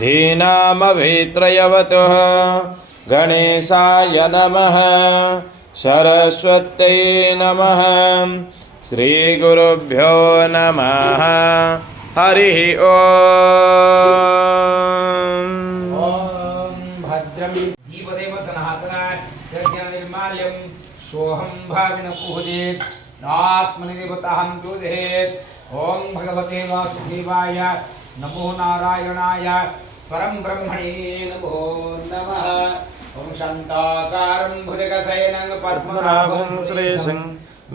धीनामभित्रयवतुः गणेशाय नमः सरस्वत्यै नमः श्रीगुरुभ्यो नमः हरिः ओम भद्रं दीपदेव सनातनाय यज्ञनिर्माल्यं सोहं भाविन पूजेत् आत्मनि देवताहं पूजेत् ओम भगवते वासुदेवाय नमो नारायणाय परं ब्रह्मणे नमो नमः ओम शान्ताकारं भुजगशयनं पद्मनाभं सुरेशं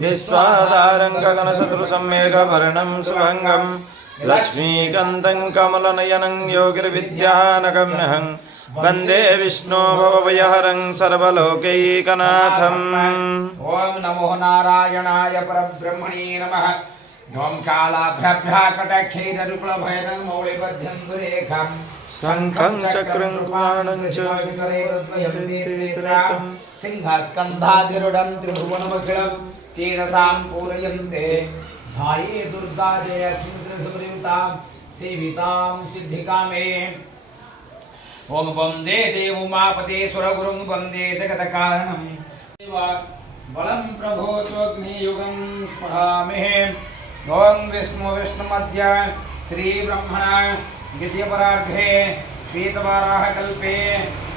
विश्वाधारं गगनसदृशं मेघवर्णं शुभङ्गं लक्ष्मीकान्तं कमलनयनं योगिर्विद्यानगम्यहं वन्दे विष्णो भवभयहरं सर्वलोकैकनाथम् ओम नमो नारायणाय परब्रह्मणे नमः ओम कालाभ्रभ्याकटक्षैररुकुलभयदं मौलिबध्यं सुरेखं शङ्खं चक्रं कुमारं च सिंहस्कन्धादिरुडं त्रिभुवनमखिलं तेजसां पूरयन्ते ध्याये दुर्गा जयक्षुद्रसुमृतां सेवितां सिद्धिकामे ओम वन्दे देवोमापते सुरगुरुं वन्दे जगत्कारणं बलं प्रभो त्वग्नियुगं स्मरामहे ओम विष्णुमद्य श्रीब्रह्मण द्वितीयपरार्धे श्वेतवाराहकल्पे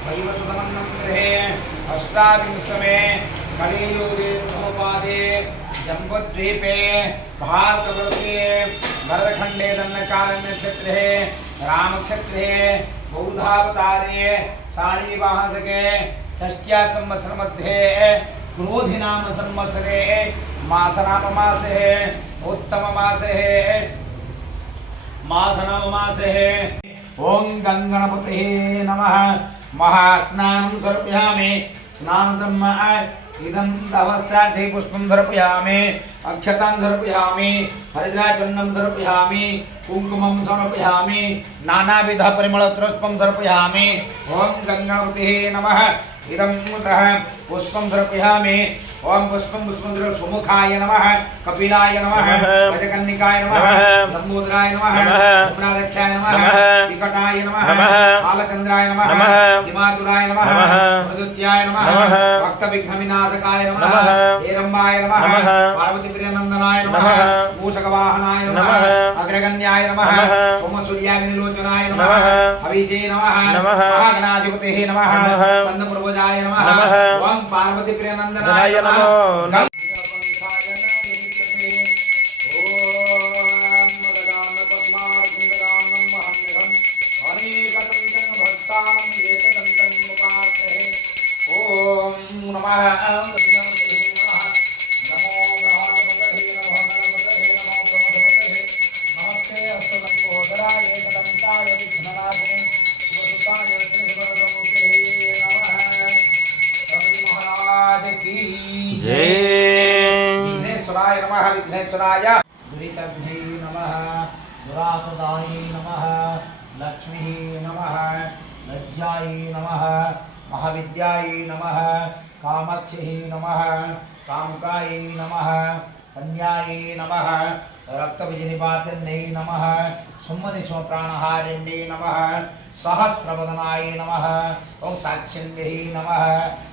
वैवस्वतमन्वन्तरे अष्टाविंशतमे कलियुगे प्रथमपादे जम्बुद्वीपे भारतवर्षे भरतखण्डे दण्डकारण्यक्षेत्रे रामक्षेत्रे बौद्धावतारे शालीवाहनके षष्ट्या संवत्सरमध्ये क्रोधिनाम संवत्सरे मासनाम मासे उत्तममासे मासनाममासे ओम गंगणपते नमः महास्नानं समर्पयामि स्नानधर्म इदं तवस्त्रार्थे पुष्पं समर्पयामि अक्षतां समर्पयामि हरिद्राचूर्णं समर्पयामि कुङ्कुमं समर्पयामि नानाविध परिमलपुष्पं समर्पयामि ओम गंगणपते नमः इदं मुतः पुष्पं समर्पयामि ओम पुष्पं सुमुखाय नमः कपिलाय नमः गजकन्निकाय नमः लंबोदराय नमः उपराध्यक्षाय नमः विकटाय नमः बालचंद्राय नमः हिमाचुराय नमः मृदुत्याय नमः भक्तविघ्नविनाशकाय नमः हेरम्बाय नमः पार्वतीप्रियनन्दनाय नमः मूषकवाहनाय नमः अग्रगण्याय नमः सोमसूर्याग्निलोचनाय नमः हविषे नमः महागणाधिपते नमः कन्दपूर्वजाय नमः ओम पार्वतीप्रियनन्दनाय नमः विघ्नेश्वराय दुरितभ्ये नमः दुरासदाय नमः लक्ष्मी नमः लज्जाय नमः महाविद्याय नमः कामाक्षी नमः कामुकाय नमः कन्याय नमः रक्तबीजनिपातन्यै नमः सुमनिस्वप्राणहारिण्यै नमः सहस्रवदनाय नमः ओम साक्षिण्यै नमः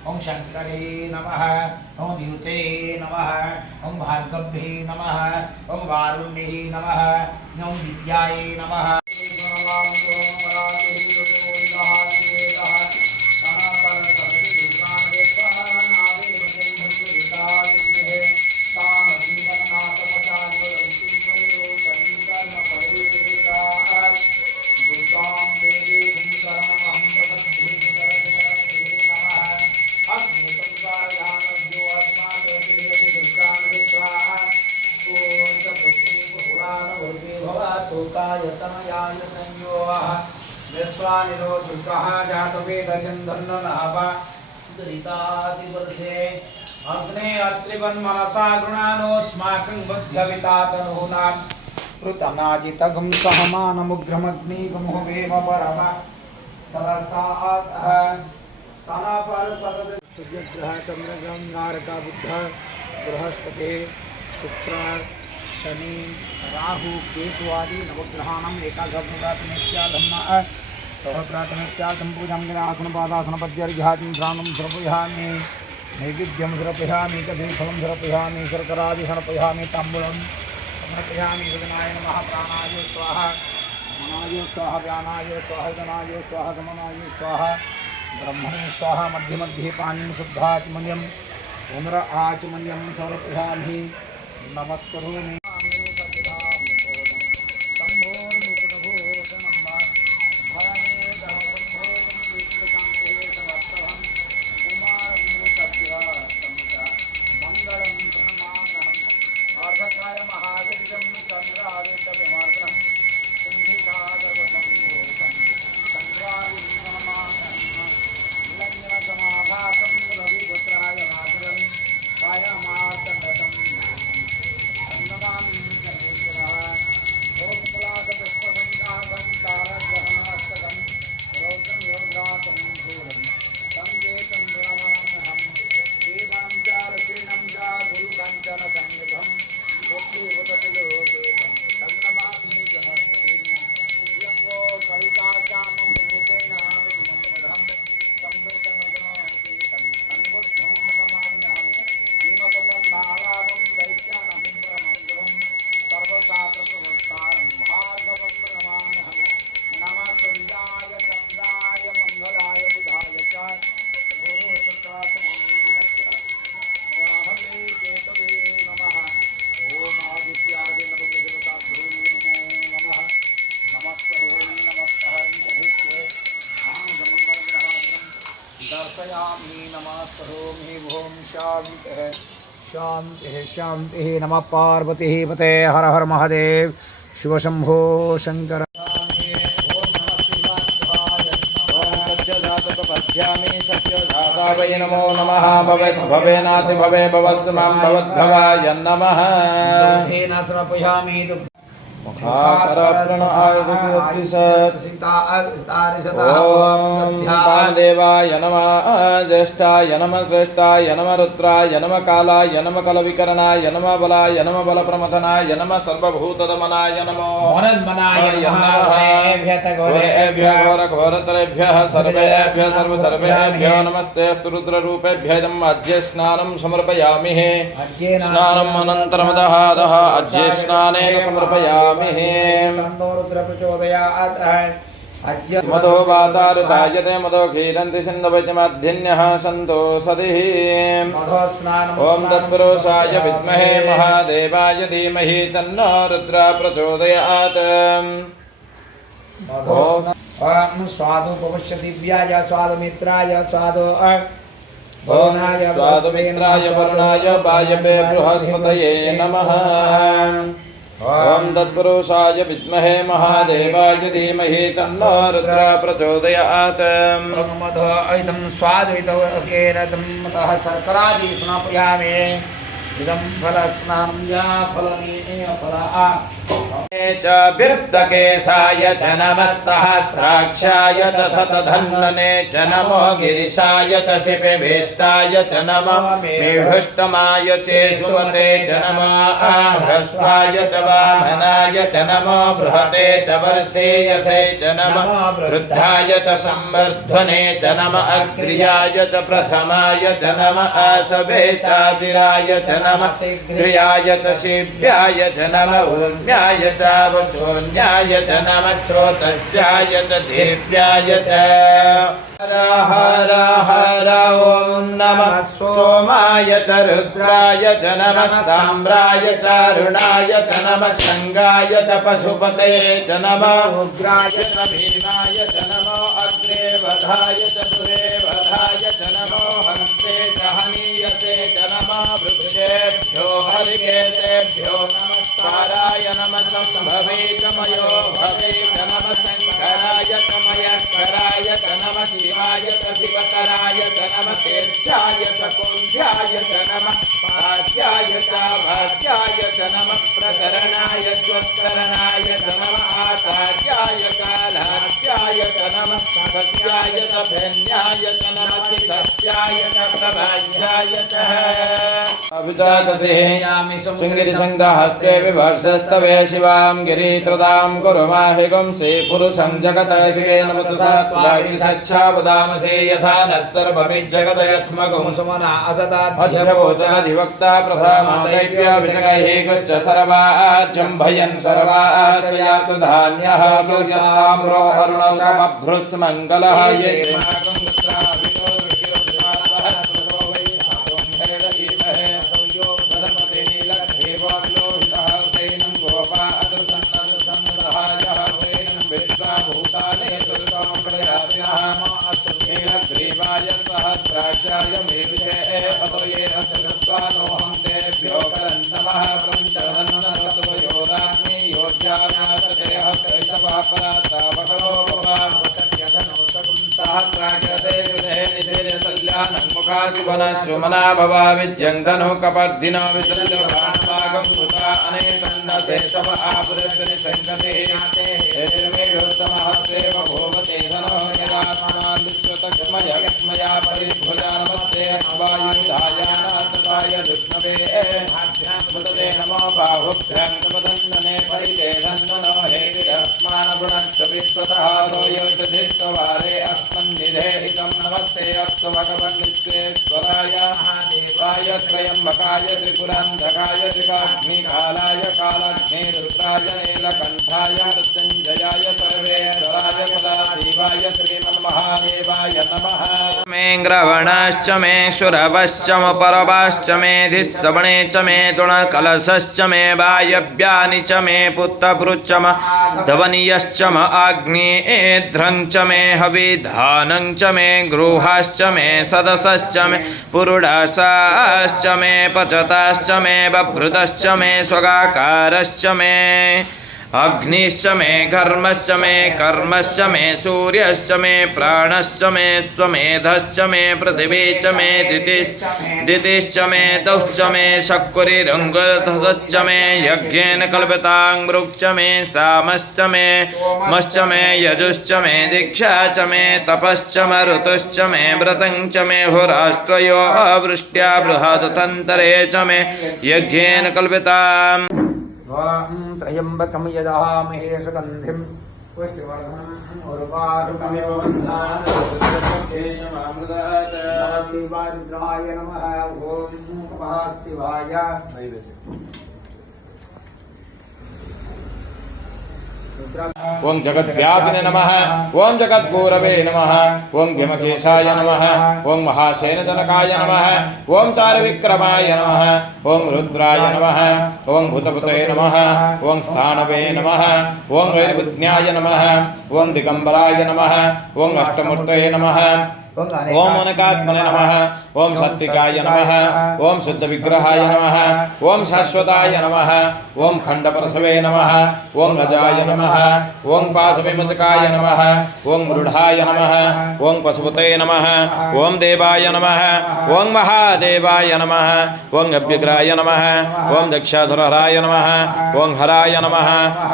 ओम शंकरे नमः ओम युते नमः ओम भार्गव्ये नमः ओम वारुण्ये नमः ओम विद्याय नमः विश्वानिरो दुर्गः जातवेदचन्दन्ननाभ दुरितादिवर्षे अग्ने अत्रिवन्मनसा गृणानोऽस्माकं बुद्ध्यवितातनूनां पृतनाजितगं सहमानमुग्रमग्निगमोवेम परम सदस्तात् सनापर सदद सूर्यग्रह चन्द्रग्रहं नारका बुद्ध बृहस्पति शुक्र शनि राहु केतु आदि नवग्रहाणाम् एकादशप्राथमित्याधम्मा सहप्राथमित्याधं पूजां आसन पादासन पद्यर्घ्यादिं ध्यानं समर्पयामि नैवेद्यं समर्पयामि कदलीफलं समर्पयामि शर्करादि समर्पयामि ताम्बूलं समर्पयामि भजनाय नमः प्राणाय स्वाहा मनाय स्वाहा व्यानाय स्वाहा गणाय स्वाहा समनाय स्वाहा ब्रह्मणे स्वाहा मध्ये मध्ये पानीं शुद्धाचमन्यं पुनर आचमन्यं समर्पयामि नमस्करोमि शांति नमः पार्वती पते हर हर महादेव शिव शंभो शंकर वै नमो नमः भवेनाति भवे भवस्मां भवद्भवाय नमः देवाय नमः ज्येष्ठाय नमः श्रेष्ठाय नमः रुद्राय नमः कालाय नमः कलविकरणाय नमः बलाय नमः बलप्रमथनाय नमः सर्वभूतदमनाय नमो घोरेभ्यः घोरघोरतरेभ्यः सर्वेभ्यः सर्वेभ्यो नमस्ते अस्तु रुद्ररूपेभ्यः इदम् अज्ये स्नानं समर्पयामि स्नानम् अनन्तरमदः अज्ये स्नानेन समर्पयामि मदो वातारुतायते मदो क्षीरन्ति सिन्धवैत्यमध्यन्यः सन्तो सदिः ॐ तत्पुरुषाय विद्महे महादेवाय धीमहि तन्नो रुद्रः प्रचोदयात् स्वादुपश्य दिव्याय स्वादुमित्राय स्वादुमित्राय वरुणाय वायवे बृहस्पतये नमः ॐ तत्पुरुषाय विद्महे महादेवाय धीमहि तन्नो रुद्रः प्रचोदयात् इदं स्वादुकेन शर्करादि स्नापयामि इदं फलस्नानं या फलनीय फला च विद्मकेशाय च नमः सहस्राक्षाय च शतधन्वने च नमो गिरिशाय च शिपिभीष्टाय च नमः मेढुष्टमाय च सुमते च नमः ह्रस्वाय च वामनाय च नमो बृहते च वर्षेयसे च नमः वृद्धाय च संवर्धने च नमः अग्र्याय च प्रथमाय च नमः आसवे चादिराय च नमः शीघ्रियाय च शिव्याय च नमः ऊर्म्याय च वशून्याय च नमः स्रोतस्याय च दिव्याय च हर हर हर ॐ नमः सोमाय च रुद्राय च नमः साम्राय च अरुणाय च नमः शङ्गाय च पशुपते च नमः उग्राय च भीमाय च नमो अग्रे वधाय च दुरे वधाय च नमो हन्ते च हनीयते च नमः वृक्षेभ्यो हरिकेतेभ्यो नमस्काराय नमः सम्भवे च मयो भवे च नमः शङ्कराय च मयस्कराय च नमः शिवाय च शिवतराय च नमः तेज्याय च कुन्ध्याय च नमः भाग्याय च भाग्याय च नमः प्रकरणाय ज्वत्करणाय च नमः आचार्याय च लाभ्याय च नमः सत्याय च पञ्चाकसिः शृङ्गिरिशङ्खहस्ते विभर्षस्तवे शिवां गिरित्रदां कुरुमाहिगुं श्रीपुरुषं जगत शिवेन सच्छावदामसे यथा नः सर्वमिज्जगदयत्मगुं सुमना असताद्भोजनधिवक्ता प्रथमादैव्याभिषगैकश्च सर्वाज्यं भयन् सर्वाश्च यातु धान्यः सूर्याम्रो अरुणोतमभ्रुस्मङ्गलः ये सुमना भवा विजंधनु कपर्दिनो विदल्यभागं भूता अनेकन्नसे तव आपुरस्नि संगते एतमेरोत्तमहस्ते भोवते धनो यदात्मालिश्वतक्ष्मया परिभुजा नमस्ते वायुधायानाथाय दुष्णवे आध्यात्मते नमो बाहुभ्यां तपदन्दने परिते धन्वनो हेतिरस्मानगुणश्च विश्वतः रोयतिष्ठवारे अस्मन्निधेहितं नमस्ते अस्तमकवन्निश्वेश्वराय महादेवाय त्रयम्बकाय त्रिपुरान्धकाय त्रिकाग्निकालाय कालाग्निरुद्राय नीलकण्ठाय मृत्युञ्जयाय सर्वेश्वराय सदाशिवाय श्रीमन्महादेवाय नमः मे ग्रवणश्च मे शुरवश्च परवाश्च मे धिस्सवणे च मे तुणकलशश्च मे वायव्यानि च मे पुत्तभृच्च म धवनीयश्च म आग्नेयेध्रं च मे हविधानं च मे गृहाश्च मे सदसश्च मे पुरुडासाश्च मे पचताश्च मे बभृतश्च मे स्वगाकारश्च मे अग्निश्च मे घर्मश्च मे कर्मश्च मे सूर्यश्च मे प्राणश्च मे स्वमेधश्च मे पृथिवी च मे दितिश्च मे दौश्च मे शक्कुरिरङ्गधसश्च मे यज्ञेन कल्पिताङ्गृक्ष मे सामश्च मे मश्च मे यजुश्च मे दीक्षा च मे तपश्च मे ऋतुश्च मे व्रतं च मे होराष्ट्रयो वृष्ट्या बृहदतन्तरे च मे यज्ञेन कल्पिताम् त्र्यम्बकं यजामहे सुगन्धिं पुष्टिवर्धनम् उर्वारुकमिव बन्धानां नमः शिवाय रुद्राय नमः ॐ नमः शिवाय ओं जगद्व्यापिने नमः ओं जगद्गुरवे नमः ओं भीमकेशाय नमः ओं महासेनजनकाय नमः ओं चारविक्रमाय नमः ओं रुद्राय नमः ओं भूतपतये नमः ओं स्थानवे नमः ओं वैरविज्ञाय नमः ओं दिगंबराय नमः ओं अष्टमूर्तये नमः ओम अनकात्मने नमः ओम सत्विकाय नमः ओम शुद्ध विग्रहाय नमः ओम शाश्वताय नमः ओम खंडपरशवे नमः ओम गजाय नमः ओम पाशविमोचकाय नमः ओम मृढाय नमः ओम पशुपतये नमः ओम देवाय नमः ओम महादेवाय नमः ओम अभ्यग्राय नमः ओम दक्षाधराय नमः ओम हराय नमः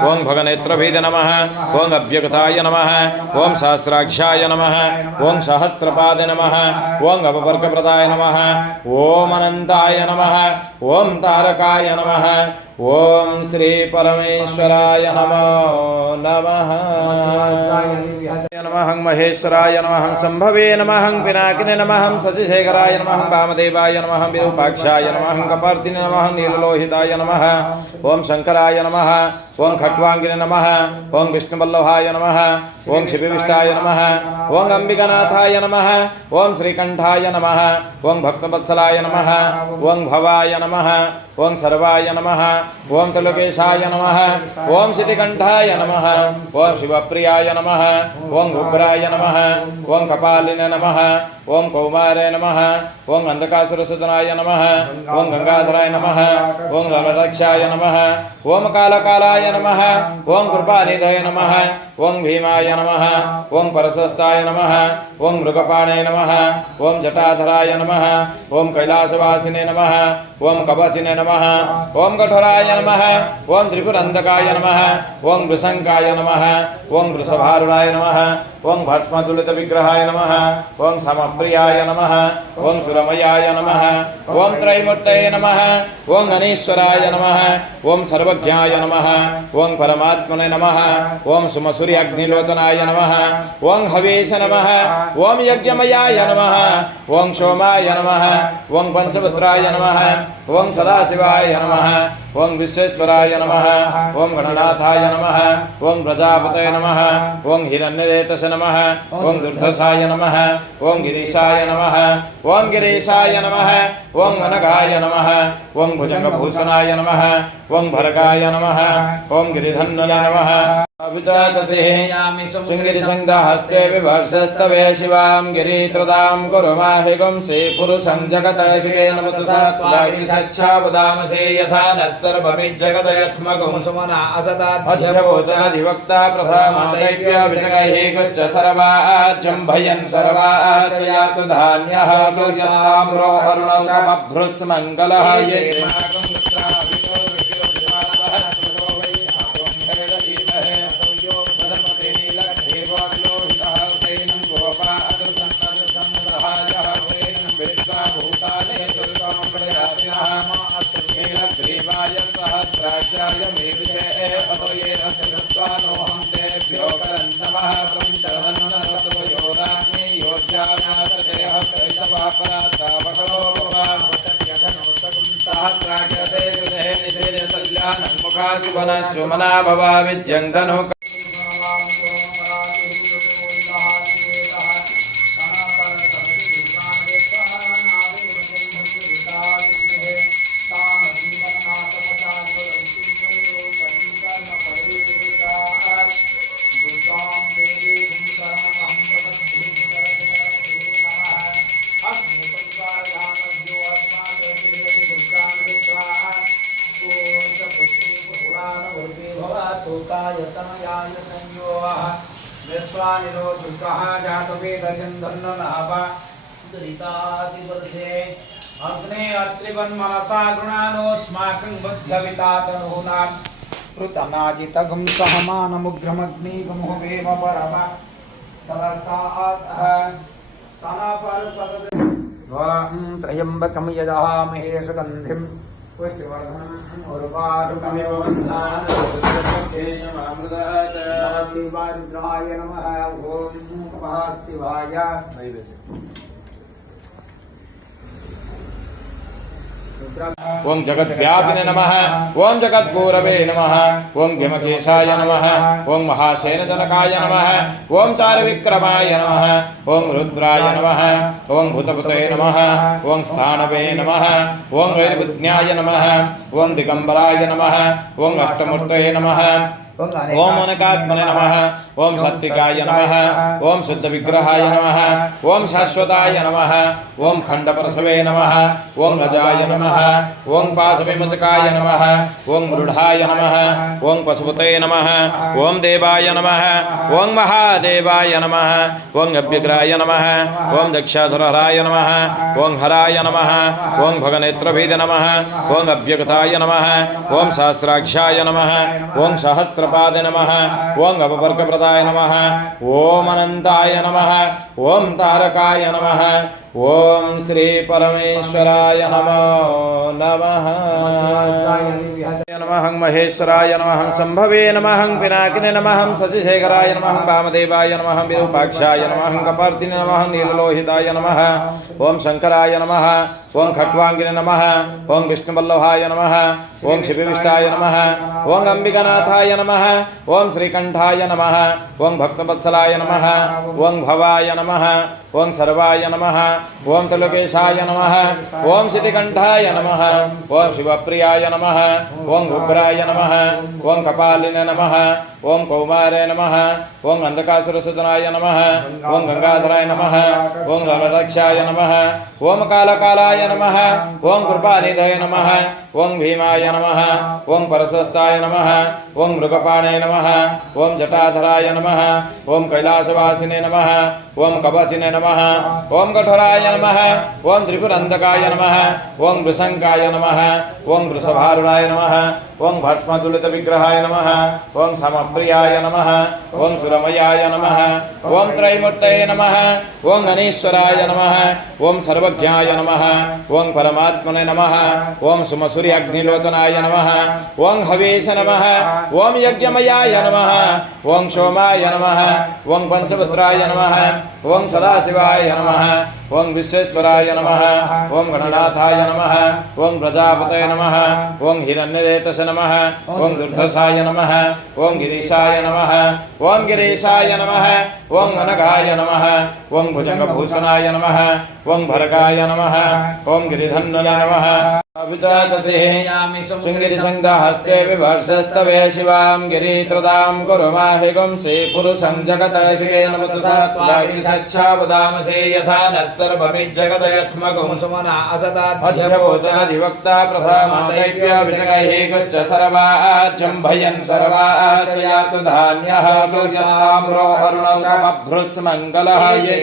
ओम भगनेत्रभेद नमः ओम अभ्यगताय नमः ओम सहस्राक्षाय नमः ओम सहस्र पादे नमः ओं अपवर्गप्रदाय नमः ओं अनंताय नमः ओं तारकाय नमः ओं श्री परमेश्वराय नमो नमः नमः महेश्वराय नमः संभवे नमः पिनाकिने नमः शशिशेखराय नमः वामदेवाय नमः विरूपाक्षाय नमः कपर्दिने नमः नीललोहिताय नमः ओं शंकराय नमः ओं खट्वांगिने नमः ओं विष्णुवल्लभाय नमः ओं शिवविष्टाय नमः ओं अंबिकानाथाय नमः ओं श्रीकंठाय नमः ओं भक्तवत्सलाय नमः ओं भवाय नमः ओं सर्वाय नमः ओं त्रिलोकेशाय नमः ओं शितिकंठाय नमः ओं शिवप्रियाय नमः ओं उग्राय नमः ओं कपालिने नमः ओं कौमारे नमः ओं अंधकासुरसुतनाय नमः ओं गंगाधराय नमः ओं ललरक्षाय नमः ओं कालकालाय नमः ओं कृपानिधये नमः ओं भीमाय नमः ओं परस्वस्ताय नमः ओं मृगपाणे नमः ओं जटाधराय नमः ओं कैलासवासिने नमः ओं कवचिने नमः ओं कठोराय नमः ओं त्रिपुरंधकाय नमः ओं वृषंकाय नमः ओं वृषभारुणाय नमः ओं भस्मदुलित विग्रहाय नमः ओं प्रियाय नमः ओं सुरमयाय नमः ओं त्रैमूर्तये नमः ओं अनीश्वराय नमः ओं सर्वज्ञाय नमः ओं परमात्मने नमः ओं सुमसूर्य अग्निलोचनाय नमः ओं हवेश नमः ओं यज्ञमयाय नमः ओं सोमाय नमः ओं पंचपुत्राय नमः ओं सदाशिवाय नमः ओं विश्वेश्वराय नमः ओं गणनाथाय नमः ओं प्रजापतये नमः ओं हिरण्यदेतसे नमः ओं दुर्धसाय नमः ओं गिरीशाय नमः ओं गिरीशाय नमः ओं वनगाय नमः ओं भुजंगभूषणाय नमः ओं भरगाय नमः ओं गिरिधन्वने नमः शृङ्गिरिसङ्गहस्ते विभर्षस्तवे शिवां गिरित्रदां कुरुमाहिगुं श्रीपुरुषं जगत शिवेन सच्छाबुदामसे यथा नः सर्वमिज्जगदयत्मगुं सुमना असदाधिवक्ता प्रथमादैव्यभिषगैकश्च सर्वाज्यं भयन् सर्वाचयातु धान्यः सूर्यस्ताम्रो अरुणौतमभ्रुस्मङ्गलः ये सुमना भवा विद्यंधनु अग्ने अत्रिवन्मनसा गृणानोऽस्माकं बुद्ध्यवितातनूनां पृतनाजितगं सहमानमुग्रमग्निगमुहवेम परम सदस्तात् सनापरसदत् त्र्यम्बकं यजामहे सुगन्धिं पुष्टिवर्धनम् उर्वारुकमिव बन्धानामृतात् शिवाय रुद्राय नमः ॐ शिवाय ओं जगद्व्यापिने नमः ओं जगद्गुरवे नमः ओं भीमकेशाय नमः ओं महासेनजनकाय नमः ओं चारविक्रमाय नमः ओं रुद्राय नमः ओं भूतपतये नमः ओं स्थानवे नमः ओं वैरविज्ञाय नमः ओं दिगंबराय नमः ओं अष्टमूर्तये नमः ओम अनकात्मने नमः ओम सत्विकाय नमः ओम शुद्ध विग्रहाय नमः ओम शाश्वताय नमः ओम खंडपरशवे नमः ओम गजाय नमः ओम पाशविमोचकाय नमः ओम मृढाय नमः ओम पशुपतये नमः ओम देवाय नमः ओम महादेवाय नमः ओम अभ्यग्राय नमः ओम दक्षाधराय नमः ओम हराय नमः ओम भगनेत्रभेद नमः ओम अभ्यगताय नमः ओम सहस्राक्षाय नमः ओम सहस्र पाद नमः ओं अपवर्गप्रदाय नमः ओं अनंताय नमः ओं तारकाय नमः ओं श्री परमेश्वराय नमो नमः नमः महेश्वराय नमः संभवे नमः पिनाकिने नमः शशिशेखराय नमः वामदेवाय नमः विरूपाक्षाय नमः कपर्दिने नमः नीललोहिताय नमः ओं शंकराय नमः ओं खट्वांगिने नमः ओं विष्णुवल्लभाय नमः ओं शिवविष्टाय नमः ओं अंबिकानाथाय नमः ओं श्रीकंठाय नमः ओं भक्तवत्सलाय नमः ओं भवाय नमः ओं सर्वाय नमः ओं त्रिलोकेशाय नमः ओं शितिकंठाय नमः ओं शिवप्रियाय नमः ओं उग्राय नमः ओं कपालिने नमः ओं कौमारे नमः ओं अंधकासुरसुतनाय नमः ओं गंगाधराय नमः ओं रक्षाय नमः ओं कालकालाय नमः ओं कृपानिधये नमः ओं भीमाय नमः ओं परस्वस्ताय नमः ओं मृगपाणे नमः ओं जटाधराय नमः ओं कैलासवासिने नमः ओं कवचिने नमः ओं कठोराय नमः ओं त्रिपुरंधकाय नमः ओं वृषंकाय नमः ओं वृषभारूढाय नमः ओं भस्मतुलित विग्रहाय नमः ओं समप्रियाय नमः ओं सुरमयाय नमः ओं त्रैमूर्तये नमः ओं अनीश्वराय नमः ओं सर्वज्ञाय नमः ओं परमात्मने नमः ओं सुमसूर्याग्निलोचनाय नमः ओं हवेश नमः ओं यज्ञमयाय नमः ओं सोमाय नमः ओं पंचपुत्राय नमः ओं सदाशिवाय नमः ओं विश्वेश्वराय नमः ओं गणनाथाय नमः ओं प्रजापतये नमः ओं हिरण्यदेतसे नमः ओं दुर्धसाय नमः ओं गिरीशाय नमः ओं गिरीशाय नमः ओं अनघाय नमः ओं भुजंगभूषणाय नमः ओं भरकाय नमः ओं गिरिधन्वने नमः शृङ्गिरिसङ्गहस्ते विभर्षस्तवे शिवां गिरित्रदां कुरु माहिगुं श्रीपुरुषं जगतशिवेन सच्छावदामसे यथा नः सर्वमिज्जगदयत्मगुं सुमना असताद्भोचनधिवक्ता प्रथमादैव्याभिषकैः गुच्छ सर्वाज्यं भयन् सर्वाचयातु धान्यः सूर्यस्ताम्रो अरुणोतमभ्रुस्मङ्गलः ये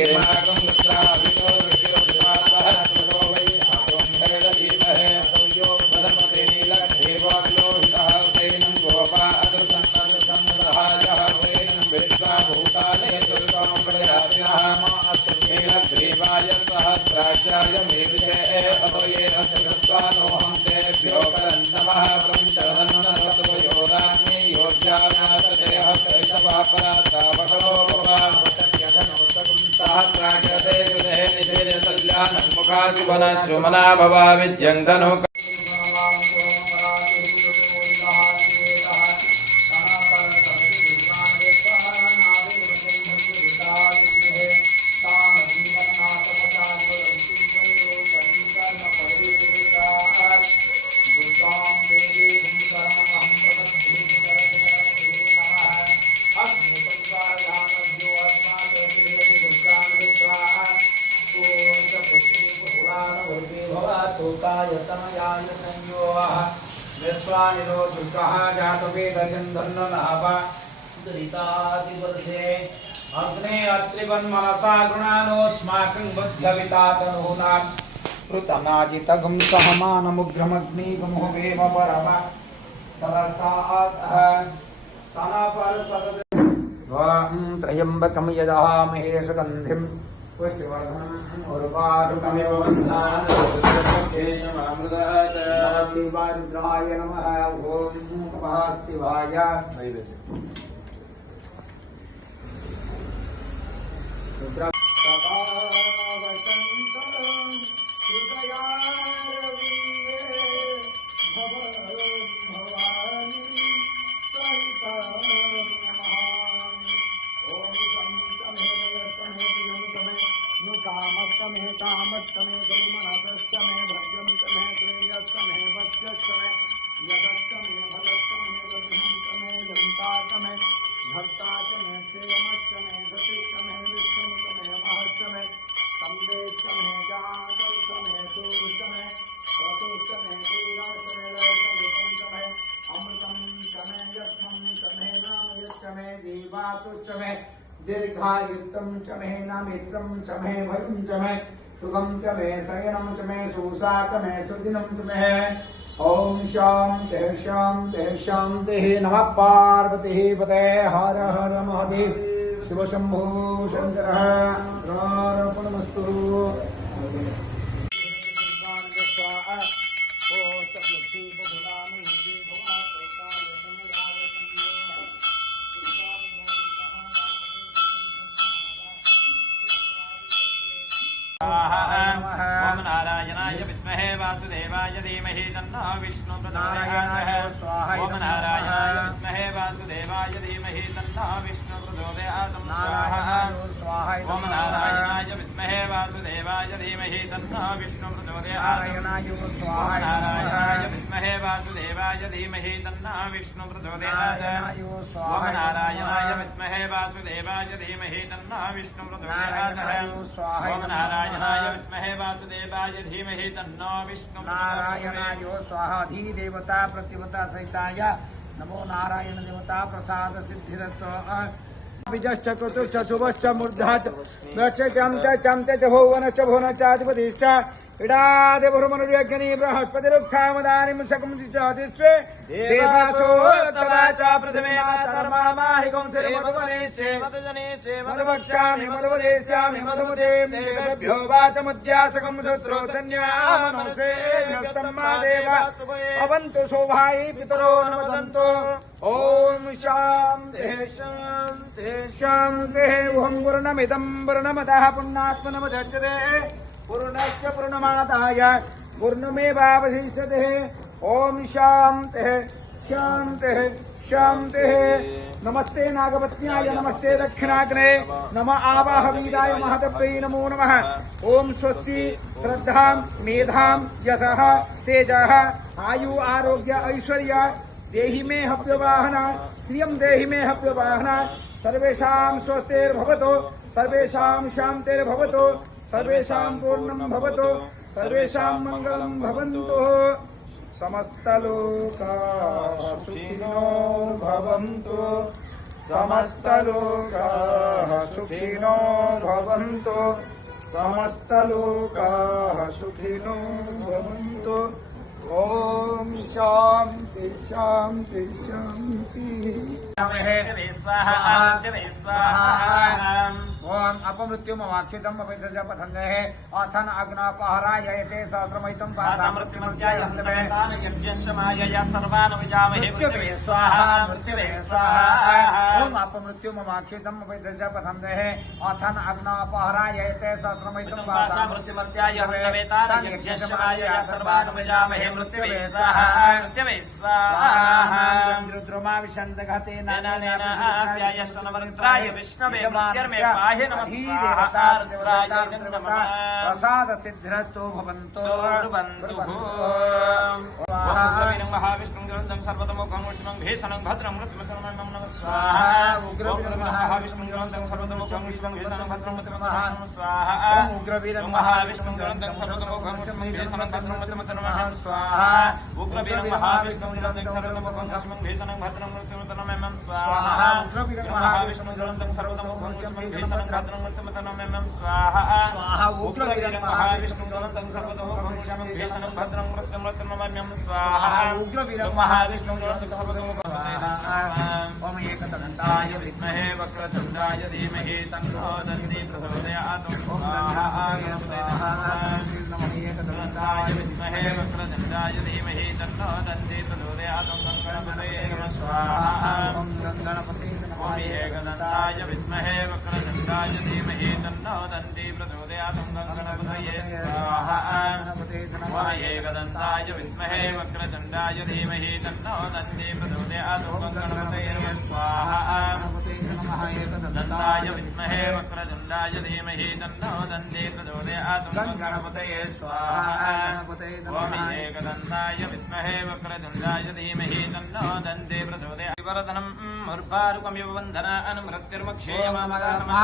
सुमना भवा विद्यंधनु अग्ने अत्रिवन्मनसा गृणानोऽस्माकं बुद्ध्यवितातनूनां कृतनाजितगं सहमानमुग्रमग्निगमुहवेम परम सरस्तात् सनापरसदते त्र्यम्बकं यजामहे सुगन्धिं पुष्टिवर्धनम् उर्वारुकमिव बन्धानामृतात् नमः शिवाय रुद्राय नमः ॐ नमः शिवाय दीर्घायुक्तं च मे नामित्रं च मे भयं च मे सुगं च मे शयनं च मे सुषा च मे सुदिनं च मे ॐ शान्तिः शान्तिः नमः पार्वतीः पते हर हर महादेव शिव शम्भो शङ्करः अर्पणमस्तु ओम नारायणाय विद्महे वासुदेवाय धीमहि तन्नो विष्णु प्रचोदयात् ओम नारायणाय विद्महे वासुदेवाय धीमहि तन्नो विष्णु प्रचोदयात् ओम नारायणाय विद्महे वासुदेवाय धीमहि तन्नो विष्णु प्रचोदयात् ओम नारायणाय विद्महे वासुदेवाय धीमहि तन्नो विष्णु प्रचोदयात् ओम नारायणाय विद्महे वासुदेवाय धीमहि तन्नो विष्णु प्रचोदयात् ओम नारायणाय विद्महे वासुदेवाय धीमहि तन्नो विष्णु नारायणाय स्वाहा देवता प्रतिवता सहिताय नमो नारायण देवता प्रसाद सिद्धिरत्व बीजश्च चतुश्च शुभश्च मूर्धात् चमते च भुवनश्च भुवनश्चाधिपतिश्च इडादे भुवनर्यज्ञनी बृहस्पतिरुक्थामदानिं शकुंसिचादिस्वे देवासो तवाच प्रथमे मातर्मामाहिकं श्रीमधुवनेशे मधुवक्ष्यामि मधुवदेश्यामि मधुमुदे देवेभ्यो वाचमुद्यासकं सूत्रोऽसन्यामनोषे न्यस्तम्मा देवा अवन्तु शोभायै पितरो नमदन्तु ॐ शान्तिः शान्तिः शान्तिः ॐ पूर्णमिदं पूर्णमदः पूर्णात्मनमुदच्यते पूर्णस्य पूर्णमादाय पूर्णमेवावशिष्यते ॐ शान्तिः शान्तिः शान्तिः नमस्ते नागपत्न्याय नमस्ते दक्षिणाग्ने नम आवाहवीराय महदब्बै नमो नमः ॐ स्वस्ति श्रद्धां मेधां यशः तेजः आयु आरोग्य ऐश्वर्य देहि मे हव्यवाहना श्रियं देहि मे हव्यवाहना सर्वेषां स्वस्तिर्भवतु सर्वेषां शान्तिर्भवतु सर्वेषां पूर्णं भवतु सर्वेषां मङ्गलं भवन्तु समस्तलोकाः सुखिनो भवन्तु समस्तलोकाः सुखिनो भवन्तु समस्तलोकाः सुखिनो भवन्तु ॐ शान्ति शान्ति शान्तिः ओम अपमृत्युमवाक्षितम् अपैतजपथन्देः अथन अग्नापहराय यते सहस्रमहितं पासामृत्युमध्यायं देवेतान यज्ञस्य मायया सर्वान् विजामहे मृत्युवे स्वाहा मृत्युवे स्वाहा ओम अपमृत्युमवाक्षितम् अपैतजपथन्देः अथन अग्नापहराय यते सहस्रमहितं पासामृत्युमध्यायं देवेतान यज्ञस्य मायया सर्वान् विजामहे मृत्युवे स्वाहा मृत्युवे स्वाहा रुद्रमा विशन्तघते ननेन आप्यायस्तनवरत्राय विष्णवे मृत्युर्मे पाहि नमः प्रसाद सिद्धिरस्तु भवन्तो महाविष्णुं ग्रन्थं सर्वतमोघं विष्णुं भीषणं भद्रं मृत्युमतं नमः स्वाहा उग्रवीरं महाविष्णुं ग्रन्थं सर्वतमोघं विष्णुं भीषणं भद्रं मृत्युमतं स्वाहा उग्रवीरं महाविष्णुं ग्रन्थं सर्वतमोघं विष्णुं भीषणं भद्रं मृत्युमतं स्वाहा उग्रवीरं महाविष्णुं ग्रन्थं सर्वतमोघं विष्णुं भीषणं भद्रं मृत्युमतं स्वाहा उग्रवीरं महाविष्णुं ग्रन्थं सर्वतमोघं विष्णुं भीषणं भद्रं मृत्युमतं स्वाहा स्वाहा उग्रवीरं महाविष्णुं ग्रन्थं सर्वतमोघं विष्णुं भीषणं भद्रं मृत्युमतं स्वाहा उग्रवीरं महाविष्णुं ग्रन्थं सर्वतमोघं ओम एकदन्ताय विद्महे वक्रतुण्डाय धीमहि तन्नो दन्ति प्रचोदयात् ओम एकदन्ताय विद्महे वक्रतुण्डाय धीमहि तन्नो दन्ति प्रचोदयात् ओम गणपतये नमः स्वाहा ओम गणपतये नमः ओम एकदन्ताय विद्महे वक्रतुण्डाय धीमहि तन्नो दन्ति प्रचोदयात् ओम गणपतये स्वाहा ओम एकदन्ताय विद्महे वक्रतुण्डाय धीमहि तन्नो दन्ति प्रचोदयात् ओम गणपतये नमः स्वाहा दन्ताय विद्महे वक्रतुण्डाय धीमहि तन्नो दन्ति प्रचोदयात् ओम गणपतये स्वाहा ओम एकदन्ताय विद्महे वक्रतुण्डाय धीमहि तन्नो दन्ति प्रचोदयात् वरदनं मुर्भारुकमिव वन्दना अनुमृत्युर्मक्षेममादानमः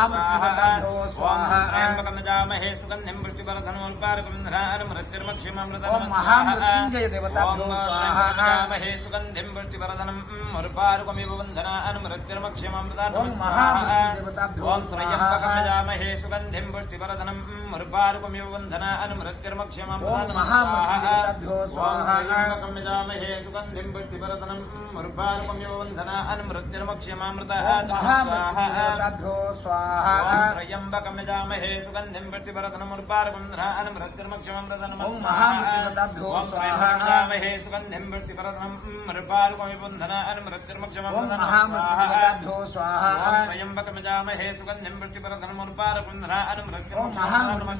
स्वाहा त्र्यम्बकं जामहे सुगन्धिं पुष्टिवर्धनं मुर्भारुकं वन्दना अनुमृत्युर्मक्षेममृतं महामृत्युञ्जय देवताभ्यो स्वाहा जामहे सुगन्धिं पुष्टिवर्धनं मुर्भारुकमिव वन्दना अनुमृत्युर्मक्षेममृतं महामृत्युदेवताभ्यो ओम त्र्यम्बकं जामहे सुगन्धिं पुष्टिवर्धनं मुर्भारुकमिव वन्दना अनुमृत्युर्मक्षेममृतं महामृत्युदेवताभ्यो स्वाहा त्र्यम्बकं जामहे सुगन्धिं पुष्टिवर्धनं मुर्भारुकमिव वन्दना अनुमृत्युर्मक्षेममृतं महामृत्युदेवताभ्यो स्वाहा त्र्यम्बकं जामहे सुगन्धिं पुष्टिवर्धनं मुर्भारुकं वन्दना अनुमृत्युर्मक्षेममृतं महामृत्युदेवताभ्यो स्वाहा जामहे सुगन्धिं पुष्टिवर्धनं मुर्भारुकमिव वन्दना अनुमृत्युर्मक्षेममृतं महामृत्युदेवताभ्यो स्वाहा त्र्यम्बकं जामहे सुगन्धिं पुष्टिवर्धनं मुर्भारुकं वन्दना अनुमृत्युर्मक्षेममृतं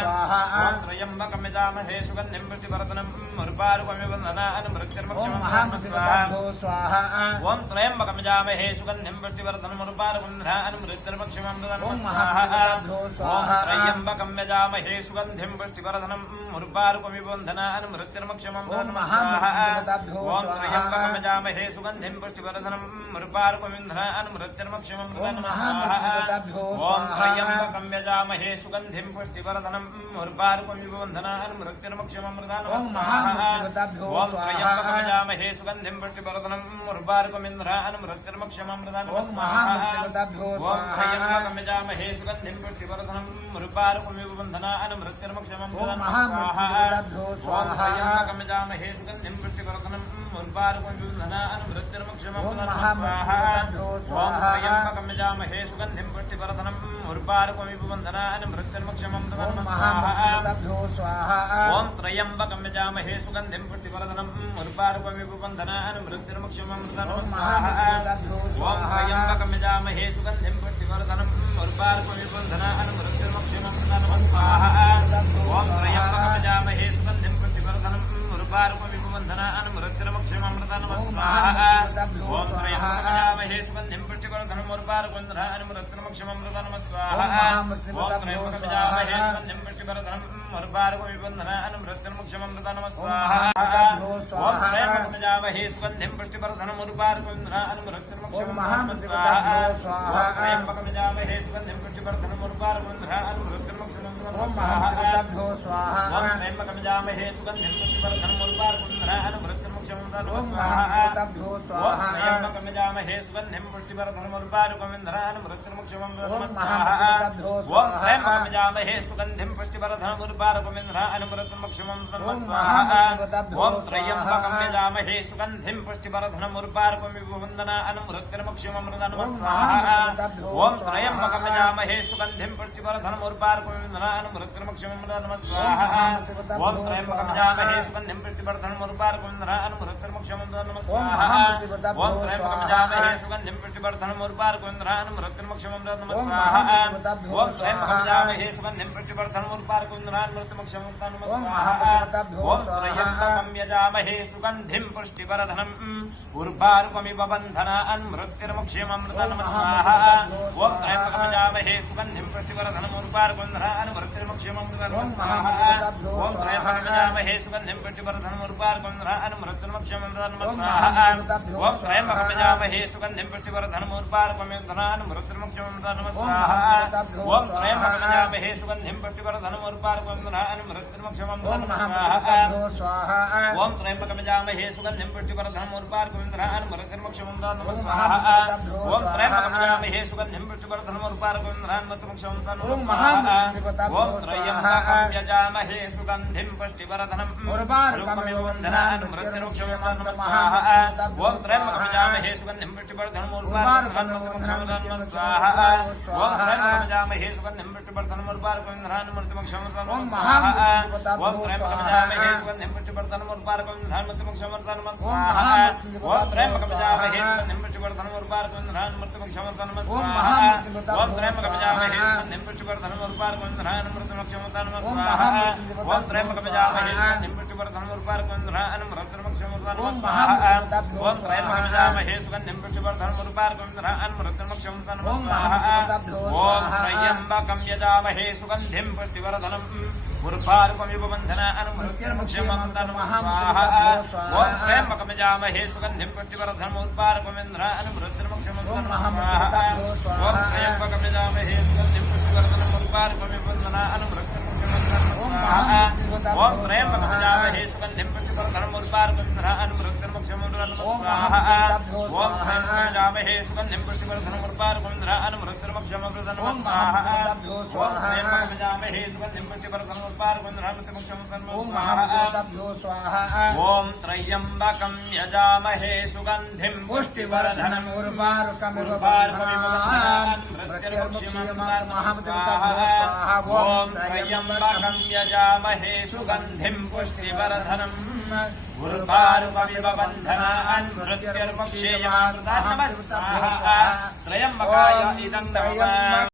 स्वाहा त्र्यम्बकं जामहे सुगन्धिं पुष्टिवर्धनं मुर्भारुकमिव वन्दना अनुमृत्युर्मक्षेममृतं स्वाहा ओम त्र्यम्बकं जामहे सुगन्धिं पुष्टिवर्धनं मुर्भारुकं वन्दना अनुमृत्युर्मक्षेममृतं स्वाहा त्र्यम्बकं जामहे सुगन्धिं पुष्टिवर्धनं मुर्भारुकमिव वन्दना अनुमृत्युर्मक्षेममृतं स्वाहा ओम त्र्यम्बकं जामहे सुगन्धिं पुष्टिवर्धनं मुर्भारुकमिव वन्दना अनुमृत्युर्मक्षेममृतं स्वाहा ओम त्र्यम्बकं जामहे सुगन्धिं पुष्टिवर्धनं मुर्भारुकमिव वन्दना अनुमृत्युर्मक्षेममृतं स्वाहा ओम त्र्यम्बकं जामहे सुगन्धिं पुष्टिवर्धनं मुर्भारुकमिव उर्वारुकमिन्द्रान् मृत्युर्मक्षममृतान् ओम महामृत्युपदाभ्यो ओम स्वाहा त्र्यम्बकं यजामहे सुगन्धिं पुष्टिवर्धनम् उर्वारुकमिव बन्धनान् मृत्युर्मक्षममृतान् ओम महामृत्युपदाभ्यो ओम स्वाहा त्र्यम्बकं यजामहे सुगन्धिं पुष्टिवर्धनम् उर्वारुकमिव बन्धनान् मृत्युर्मक्षममृतान् ओम महामृत्युपदाभ्यो ओम स्वाहा त्र्यम्बकं यजामहे सुगन्धिं पुष्टिवर्धनम् उर्वारुकमिव बन्धनान् मृत्युर्मक्षममृतान् ओम महामृत्युपदाभ्यो स्वाहा ओम त्र्यम्बकं यजामहे सुगन्धिं पुष्टिवर्धनम् उर्वारुकमिव बन्धनान् मृत्युर्मक्षममृतान् ओम महामृत्युपदाभ्यो ओम स्वाहा त्र्यम्बकं यजामहे सुगन्धिं पुष्टिवर्धनम् उर्वारुकमिव बन्धनान् मृत्युर्मक्षममृतान् ओम त्र्यम्बकं यजामहे सुगन्धिं पुष्टिवर्धनम् उर्वारुकमिव बन्धनान् मृत्युर्मक्षममृतान् ओम त्र्यम्बकं यजामहे सुगन्धिं पुष्टिवर्धनम् उर्वारुकमिव मृत्युर्मक्षममृतान् ओम त्र्यम्बकं यजामहे सुगन्धिं पुष्टिवर्धनम् उर्वारुकमिव मृत्युर्मक्षममृतान् ओम त्र्यम्बकं यजामहे सुगन्धिं पुष्टिवर्धनम् उर्वारुकमिव मृत्युर्मक्षममृतान् त्र्यम्बकं यजामहे सुगन्धिं पुष्टिवर्धनम् उर्वारुकमिव मृत्युर्मक्षममृतान् ओम महामृत्युपदाभ्यो स्वाहा त्र्यम्बकं यजामहे सुगन्धिं पुष्टिवर्धनम् उर्वारुकमिव मृत्युर्मक्षममृतान् ओम महामृत्युपदाभ्यो स्वाहा त्र्यम्बकं यजामहे सुगन्धिं पुष्टिवर्धनम् उर्वारुकमिव मृत्युर्मक्षममृतान् ओम महामृत्युपदाभ्यो ओम स्वाहा त्र्यम्बकं यजामहे सुगन्धिं पुष्टिवर्धनम् उर्वारुकमिव मृत्युर्मक्षममृतान् ओम महामृत्युपदाभ्यो ओम त्र्यम्बकं यजामहे सुगन्धिं पुष्टिवर्धनम् उर्वारुकमिव मृत्युर्मक्षममृतान् ओम महामृत्युपदाभ्यो ओम त्र्यम्बकं यजामहे सुगन्धिं पुष्टिवर्धनम् उर्वारुकमिव मृत्युर्मक्षममृतान् ओम त्र्यम्बकं यजामहे सुगन्धिं पुष्टिवर्धनम् उर्वारुकमिव मृत्युर्मक्षममृतान् ओम महामृत्युपदाभ्यो ओम त्र्यम्बकं यजामहे सुगन्धिं पुष्टिवर्धनम् उर्वारुकमिव मृत्युर्मक्षममृतान् ओम महामृत्युपदाभ्यो ओम त्र्यम्बकं यजामहे सुगन्धिं पुष्टिवर्धनम् उर्वारुकमिव मृत्युर्मक्षममृतान् ओम महामृत्युपदाभ्यो ओम त्र्यम्बकं यजामहे सुगन्धिं पुष्टिवर्धनम् उर्वारुकमिव बन्धनान् मृत्युर्मक्षममृतान् ओम त्र्यम्बकं यजामहे सुगन्धिं पुष्टिवर्धनम् उर्वारुकमिव मृत्युर्मक्षममृतान् ओम महामृत्युपदाभ्यो ओम त्र्यम्बकं स्वाहा यजामहे सुगन्धिं पुष्टिवर्धनम् उर्वारुकमिव मृत्युर्मक्षममृतान् ओम महामृत्युपदाभ्यो ओम त्र्यम्बकं स्वाहा यजामहे सुगन्धिं पुष्टिवर्धनम् उर्वारुकमिव मृत्युर्मक्षममृतान् ओम महामृत्युपदाभ्यो ओम त्र्यम्बकं स्वाहा यजामहे सुगन्धिं पुष्टिवर्धनम् उर्वारुकमिव मृत्युर्मक्षममृतान् ओम महामृत्युपदाभ्यो स्वाहा ओम त्र्यम्बकं यजामहे सुगन्धिं पुष्टिवर्धनम् उर्वारुकमिव मृत्युर्मक्षममृतान् ओम महामृत्युपदाभ्यो ओम त्र्यम्बकं स्वाहा यजामहे सुगन्धिं पुष्टिवर्धनम् उर्वारुकमिव मृत्युर्मक्षममृतान् ओम महामृत्युपदाभ्यो ओम त्र्यम्बकं यजामहे सुगन्धिं पुष्टिवर्धनम् उर्वारुकमिव बन्धनान् मृत्युर्मक्षममृतान् ओम त्र्यम्बकं यजामहे सुगन्धिं पुष्टिवर्धनम् उर्वारुकमिव स्वाहा ओम त्र्यम्बकं यजामहे सुगन्धिं पुष्टिवर्धनम् उर्वारुकमिव मृत्युर्मक्षममृतान् ओम महामृत्युपदाभ्यो ओम त्र्यम्बकं स्वाहा यजामहे सुगन्धिं पुष्टिवर्धनम् उर्वारुकमिव मृत्युर्मक्षममृतान् ओम ओम त्र्यम्बकं यजामहे महामृत्युपदाभ्यो सुगन्धिं पुष्टिवर्धनम् उर्वारुकमिव मृत्युर्मक्षममृतान् ओम महामृत्युपदाभ्यो ओम त्र्यम्बकं यजामहे स्वाहा सुगन्धिं पुष्टिवर्धनम् उर्वारुकमिव मृत्युर्मक्षममृतान् ओम महामृत्युपदाभ्यो ओम त्र्यम्बकं यजामहे सुगन्धिं पुष्टिवर्धनम् उर्वारुकमिव मृत्युर्मक्षममृतान् ओम महामृत्युपदाभ्यो ओम त्र्यम्बकं स्वाहा यजामहे सुगन्धिं पुष्टिवर्धनम् उर्वारुकमिव मृत्युर्मक्षममृतान् ओम महामृत्युपदाभ्यो ओम स्वाहा त्र्यम्बकं यजामहे सुगन्धिं पुष्टिवर्धनम् उर्वारुकमिव बन्धनान् मृत्युर्मक्षममृतान् ओम त्र्यम्बकं यजामहे सुगन्धिं पुष्टिवर्धनम् उर्वारुकमिव मृत्युर्मक्षममृतान् ओम महामृत्युपदाभ्यो स्वाहा ओम त्र्यम्बकं यजामहे सुगन्धिं पुष्टिवर्धनम् उर्वारुकमिव बन्धनान् मृत्युर्मक्षममृतान् ओम महामृत्युपदाभ्यो ओम त्र्यम्बकं यजामहे सुगन्धिं पुष्टिवर्धनम् उर्वारुकमिव मृत्युर्मक्षममृतान् ओम महामृत्युपदाभ्यो ओम स्वाहा त्र्यम्बकं यजामहे सुगन्धिं पुष्टिवर्धनम् उर्वारुकमिव मृत्युर्मक्षममृतान् ओम महामृत्युपदाभ्यो ओम स्वाहा त्र्यम्बकं यजामहे सुगन्धिं पुष्टिवर्धनम् उर्वारुकमिव मृत्युर्मक्षममृतान् ओम महामृत्युपदाभ्यो स्वाहा ओम त्र्यम्बकं यजामहे सुगन्धिं पुष्टिवर्धनम् उर्वारुकमिव ओम त्र्यम्बकं यजामहे सुगन्धिं पुष्टिवर्धनम् उर्वारुकमिव बन्धनान् मृत्युर्मक्षेयमामृतान् नमः स्वाहा त्र्यम्बकाय इदं नमः